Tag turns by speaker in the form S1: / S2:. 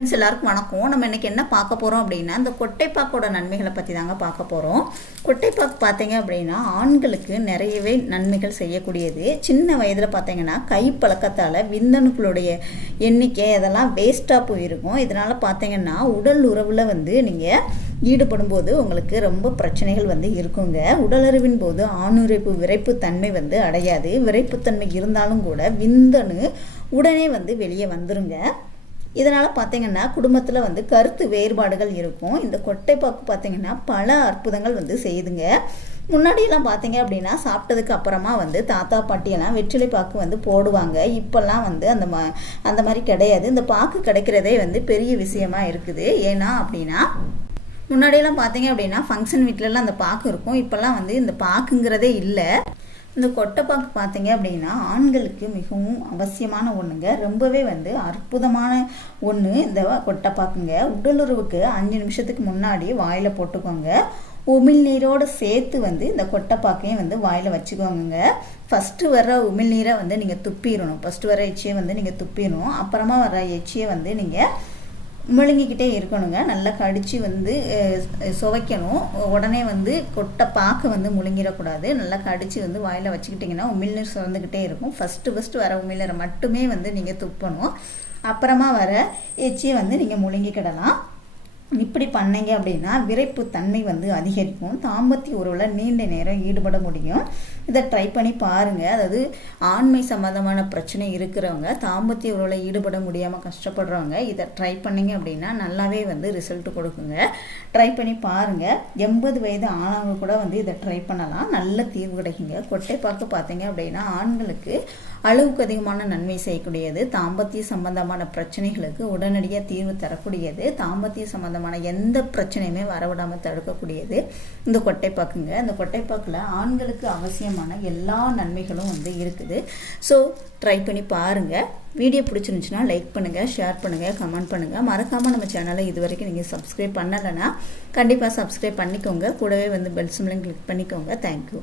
S1: Friends எல்லாருக்கும் வணக்கம். நம்ம இன்றைக்கி என்ன பார்க்க போகிறோம் அப்படின்னா இந்த கொட்டைப்பாக்கோட நன்மைகளை பற்றி தாங்க பார்க்க போகிறோம் கொட்டைப்பாக்கு பார்த்தீங்க அப்படின்னா ஆண்களுக்கு நிறையவே நன்மைகள் செய்யக்கூடியது. சின்ன வயதில் பார்த்தீங்கன்னா கை பழக்கத்தால் விந்தணுக்களுடைய எண்ணிக்கை அதெல்லாம் வேஸ்ட்டாக போயிருக்கும். இதனால் பார்த்தீங்கன்னா உடல் உறவில் வந்து நீங்கள் ஈடுபடும் போது உங்களுக்கு ரொம்ப பிரச்சனைகள் வந்து இருக்குங்க. உடலுறவின் போது ஆணுரைப்பு விரைப்பு தன்மை வந்து அடையாது. விரைப்புத்தன்மை இருந்தாலும் கூட விந்தணு உடனே வந்து வெளியே வந்துருங்க. இதனால் பார்த்தீங்கன்னா குடும்பத்தில் வந்து கருத்து வேறுபாடுகள் இருக்கும். இந்த கொட்டைப்பாக்கு பார்த்தீங்கன்னா பல அற்புதங்கள் வந்து செய்யுதுங்க. முன்னாடியெல்லாம் பார்த்தீங்க அப்படின்னா சாப்பிட்டதுக்கு அப்புறமா வந்து தாத்தா பாட்டியெல்லாம் வெற்றிலை பாக்கு வந்து போடுவாங்க. இப்போல்லாம் வந்து அந்த மா அந்த மாதிரி கிடையாது. இந்த பாக்கு கிடைக்கிறதே வந்து பெரிய விஷயமா இருக்குது. ஏன்னா அப்படின்னா முன்னாடியெல்லாம் பார்த்தீங்க அப்படின்னா ஃபங்க்ஷன் வீட்டிலலாம் அந்த பாக்கு இருக்கும். இப்போல்லாம் வந்து இந்த பாக்குங்கிறதே இல்லை. இந்த கொட்டைப்பாக்கு பார்த்தீங்க அப்படின்னா ஆண்களுக்கு மிகவும் அவசியமான ஒன்றுங்க ரொம்பவே வந்து அற்புதமான ஒன்று இந்த கொட்டைப்பாக்குங்க உடலுறவுக்கு அஞ்சு நிமிஷத்துக்கு முன்னாடி வாயில் போட்டுக்கோங்க. உமிழ்நீரோடு சேர்த்து வந்து இந்த கொட்டைப்பாக்கையும் வந்து வாயில் வச்சுக்கோங்க ஃபஸ்ட்டு வர்ற உமிழ்நீரை வந்து நீங்கள் துப்பிடணும். ஃபஸ்ட்டு வர எச்சியை வந்து நீங்கள் துப்பிடணும். அப்புறமா வர எச்சியை வந்து நீங்கள் முழுங்கிக்கிட்டே இருக்கணுங்க. நல்லா கடித்து வந்து சுவைக்கணும். உடனே வந்து கொட்டை பாக்க வந்து முழுங்கிடக்கூடாது. நல்லா கடித்து வந்து வாயில் வச்சுக்கிட்டிங்கன்னா உமிழ்நீர் சுரந்துக்கிட்டே இருக்கும். ஃபஸ்ட்டு ஃபஸ்ட்டு வர உமிழ்நீரை மட்டுமே வந்து நீங்கள் துப்பணும். அப்புறமா வர எச்சியை வந்து நீங்கள் முழுங்கிக்கிடலாம். இப்படி பண்ணீங்க அப்படின்னா விரைப்பு தன்மை வந்து அதிகரிக்கும். தாம்பத்திய உறவில் நீண்ட நேரம் ஈடுபட முடியும். இதை ட்ரை பண்ணி பாருங்கள் அதாவது ஆண்மை சம்மந்தமான பிரச்சனை இருக்கிறவங்க தாம்பத்திய உறவில் ஈடுபட முடியாமல் கஷ்டப்படுறவங்க இதை ட்ரை பண்ணிங்க அப்படின்னா நல்லாவே வந்து ரிசல்ட் கொடுக்குங்க. ட்ரை பண்ணி பாருங்கள் எண்பது வயது ஆனவங்க கூட வந்து இதை ட்ரை பண்ணலாம். நல்ல தீர்வு கிடைக்குங்க. கொட்டை பார்க்க பார்த்தீங்க அப்படின்னா ஆண்களுக்கு அளவுக்கு அதிகமான நன்மை செய்யக்கூடியது. தாம்பத்திய சம்பந்தமான பிரச்சனைகளுக்கு உடனடியாக தீர்வு தரக்கூடியது. தாம்பத்திய சம்மந்தமான எந்த பிரச்சனையுமே வரவிடாமல் தடுக்கக்கூடியது இந்த கொட்டைப்பாக்குங்க. இந்த கொட்டைப்பாக்கில் ஆண்களுக்கு அவசியமான எல்லா நன்மைகளும் வந்து இருக்குது. ஸோ ட்ரை பண்ணி பாருங்கள் வீடியோ பிடிச்சிருந்துச்சுன்னா லைக் பண்ணுங்கள் ஷேர் பண்ணுங்கள் கமெண்ட் பண்ணுங்கள் மறக்காமல் நம்ம சேனலை இது வரைக்கும் நீங்கள் சப்ஸ்கிரைப் பண்ணலைன்னா கண்டிப்பாக சப்ஸ்கிரைப் பண்ணிக்கோங்க. கூடவே வந்து பெல் சிம்லையும் கிளிக் பண்ணிக்கோங்க. Thank you